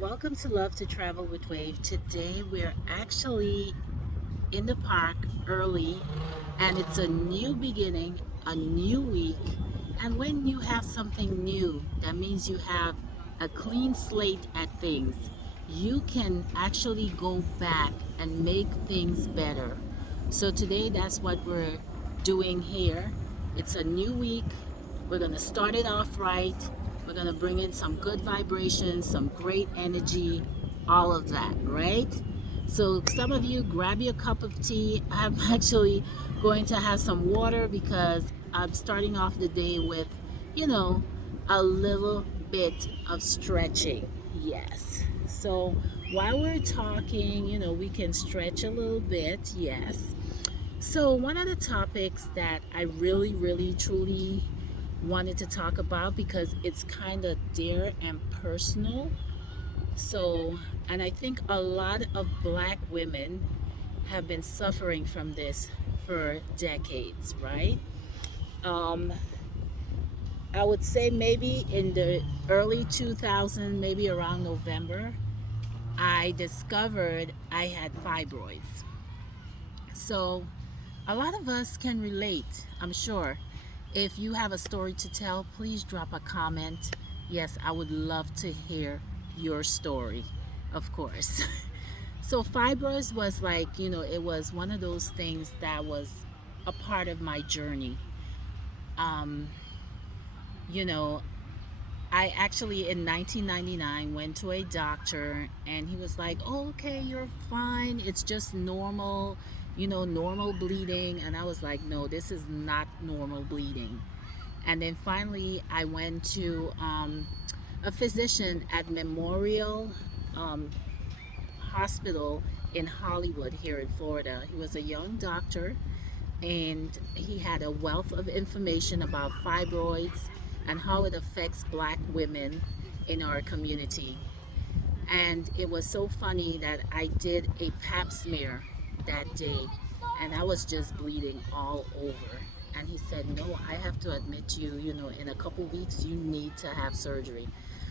Welcome to Love to Travel with Wave. Today we're actually in the park early, and it's a new beginning, a new week. And when you have something new, that means you have a clean slate at things. You can actually go back and make things better. So today that's what we're doing here. It's a new week. We're going to start it off right. We're going to bring in some good vibrations, some great energy, all of that, right? So some of you grab your cup of tea. I'm actually going to have some water because I'm starting off the day with, you know, a little bit of stretching. Yes. So while we're talking, we can stretch a little bit. Yes. So one of the topics that I really, really, truly wanted to talk about because it's kind of dear and personal. So, and I think a lot of black women have been suffering from this for decades, right? Um, I would say maybe in the early 2000s, maybe around November, I discovered I had fibroids. So, a lot of us can relate, I'm sure. If you have a story to tell, please drop a comment. Yes, I would love to hear your story, of course. So fibroids was like, it was one of those things that was a part of my journey. Um, you know, I actually in 1999 went to a doctor and he was like, "Oh, okay, you're fine. It's just normal, normal bleeding." And I was like, "No, this is not normal bleeding." And then finally, I went to a physician at Memorial um, Hospital in Hollywood here in Florida. He was a young doctor and he had a wealth of information about fibroids and how it affects black women in our community. And it was so funny that I did a pap smear that day and I was just bleeding all over. And he said, "No, I have to admit you, in a couple weeks you need to have surgery."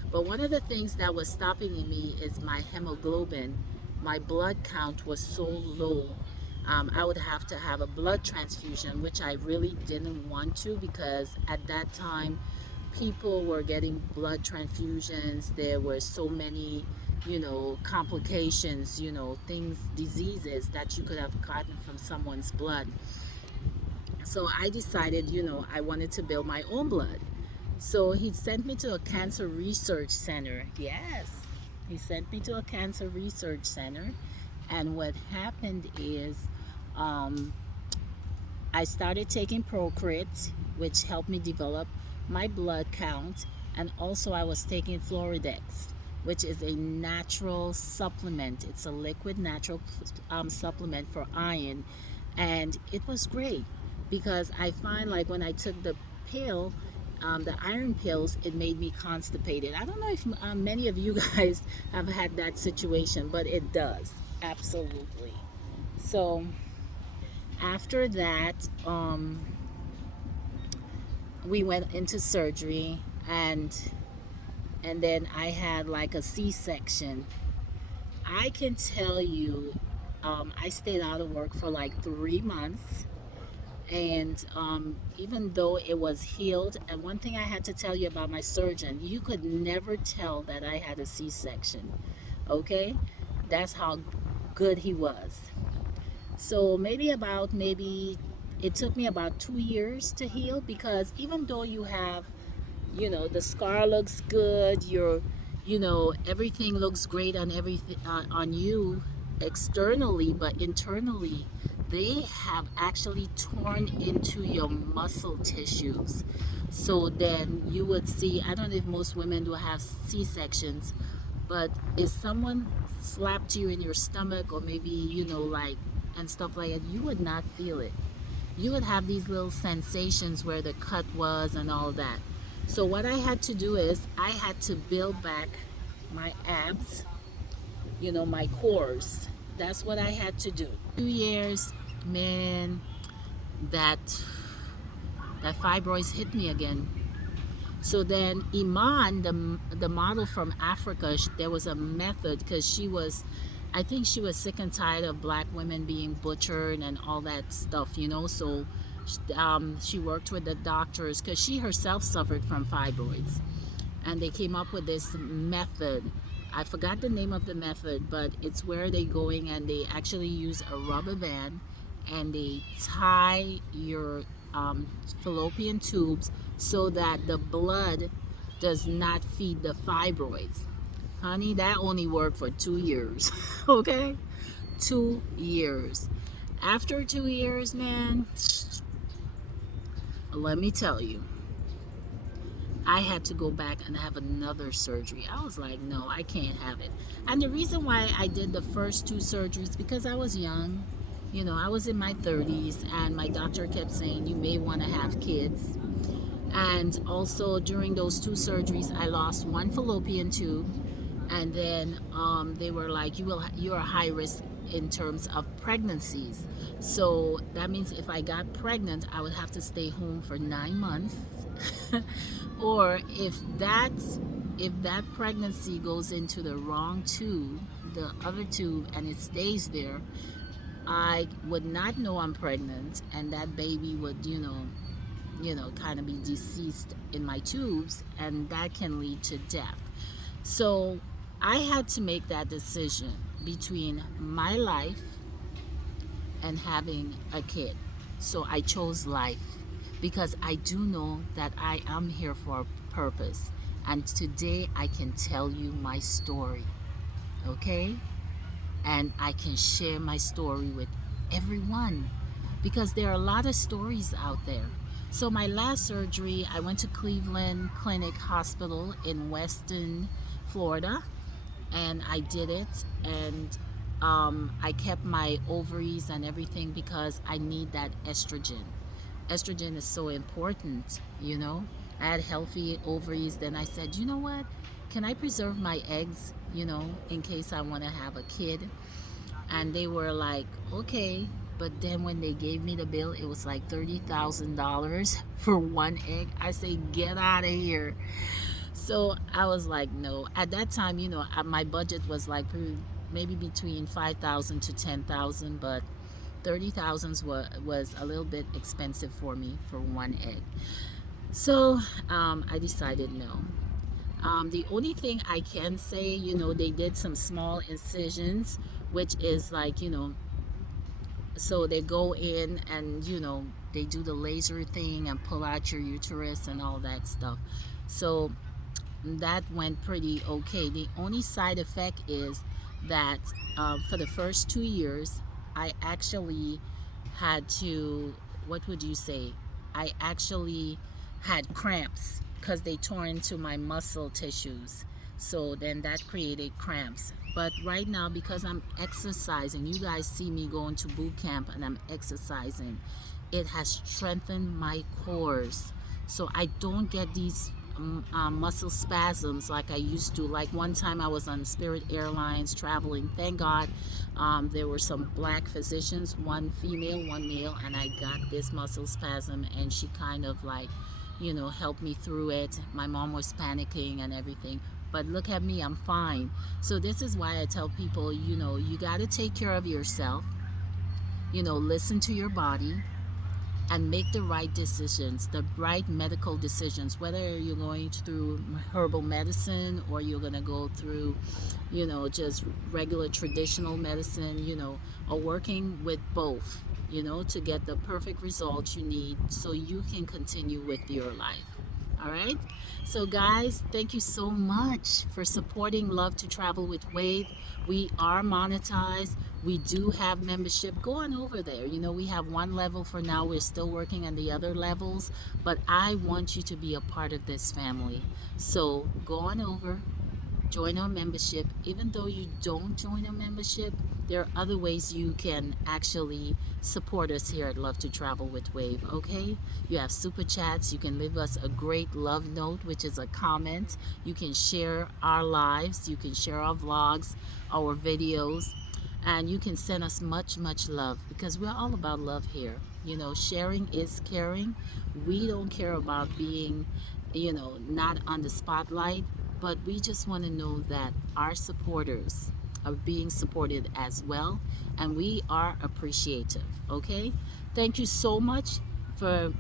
But one of the things that was stopping me is my hemoglobin. My blood count was so low. I would have to have a blood transfusion, which I really didn't want to because at that time people were getting blood transfusions. There were so many, complications, things, diseases that you could have gotten from someone's blood. So I decided, I wanted to build my own blood. So he sent me to a cancer research center. Yes, he sent me to a cancer research center. And what happened is um, I started taking Procrit, which helped me develop my blood count. And also, I was taking Floridex, which is a natural supplement. It's a liquid natural supplement for iron. And it was great because I find like when I took the pill, the iron pills, it made me constipated. I don't know if many of you guys have had that situation, but it does. Absolutely. So after that, we went into surgery and then I had like a C-section. I can tell you, I stayed out of work for like 3 months. And even though it was healed, and one thing I had to tell you about my surgeon, you could never tell that I had a C-section. Okay? That's how good he was. So maybe it took me about 2 years to heal because even though you have, the scar looks good, everything looks great on everything on you externally, but internally they have actually torn into your muscle tissues. So then you would see, I don't know if most women do have C-sections, but if someone slapped you in your stomach or maybe, like, and stuff like that, you would not feel it. You would have these little sensations where the cut was and all that. So what I had to do is I had to build back my abs, my cores. That's what I had to do. 2 years, man, that fibroids hit me again. So then Iman, the model from Africa, there was a method because I think she was sick and tired of black women being butchered and all that stuff, you know. So she worked with the doctors because she herself suffered from fibroids, and they came up with this method. I forgot the name of the method, but it's where they going and they actually use a rubber band and they tie your fallopian tubes so that the blood does not feed the fibroids. Honey, that only worked for 2 years. Okay? 2 years. After 2 years, man, let me tell you, I had to go back and have another surgery. I was like, no, I can't have it. And the reason why I did the first two surgeries, because I was young. You know, I was in my 30s, and my doctor kept saying, you may want to have kids. And also during those two surgeries, I lost one fallopian tube. And then they were like, you're a high risk in terms of pregnancies. So that means if I got pregnant, I would have to stay home for 9 months. Or if that pregnancy goes into the wrong tube, the other tube, and it stays there, I would not know I'm pregnant, and that baby would, kind of be deceased in my tubes, and that can lead to death. So I had to make that decision between my life and having a kid. So I chose life because I do know that I am here for a purpose. And today I can tell you my story, okay? And I can share my story with everyone because there are a lot of stories out there. So my last surgery, I went to Cleveland Clinic Hospital in Weston, Florida, and I did it. And I kept my ovaries and everything because I need that estrogen. Estrogen is so important, you know. I had healthy ovaries. Then I said, you know what? Can I preserve my eggs, in case I want to have a kid? And they were like, okay. But then when they gave me the bill, it was like $30,000 for one egg. I say, get out of here. So I was like, no. At that time, my budget was like maybe between 5,000 to 10,000, but 30,000 was a little bit expensive for me for one egg. So I decided no. The only thing I can say, they did some small incisions, which is like, so they go in and, they do the laser thing and pull out your uterus and all that stuff. So that went pretty okay. The only side effect is that for the first 2 years, I actually had to, what would you say? I actually had cramps because they tore into my muscle tissues. So then that created cramps. But right now, because I'm exercising, you guys see me going to boot camp and I'm exercising, it has strengthened my cores. So I don't get these muscle spasms like I used to. Like one time I was on Spirit Airlines traveling. Thank God there were some black physicians, one female, one male, and I got this muscle spasm, and she kind of like, helped me through it. My mom was panicking and everything. But look at me, I'm fine. So this is why I tell people, you got to take care of yourself. Listen to your body and make the right decisions, the right medical decisions, whether you're going through herbal medicine or you're going to go through, just regular traditional medicine, or working with both, to get the perfect results you need so you can continue with your life. All right. So guys, thank you so much for supporting Love to Travel with Wave. We are monetized. We do have membership. Go on over there. We have one level for now. We're still working on the other levels, but I want you to be a part of this family. So go on over, join our membership. Even though you don't join our membership, there are other ways you can actually support us here at Love to Travel with Wave, okay? You have super chats. You can leave us a great love note, which is a comment. You can share our lives. You can share our vlogs, our videos, and you can send us much, much love because we're all about love here. Sharing is caring. We don't care about being not on the spotlight, but we just want to know that our supporters are being supported as well, and we are appreciative. Okay, thank you so much for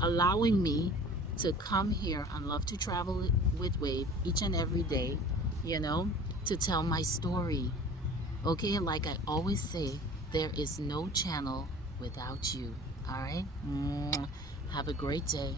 allowing me to come here on Love to Travel with Wave each and every day, you know, to tell my story. Okay, like I always say, there is no channel without you. All right, have a great day.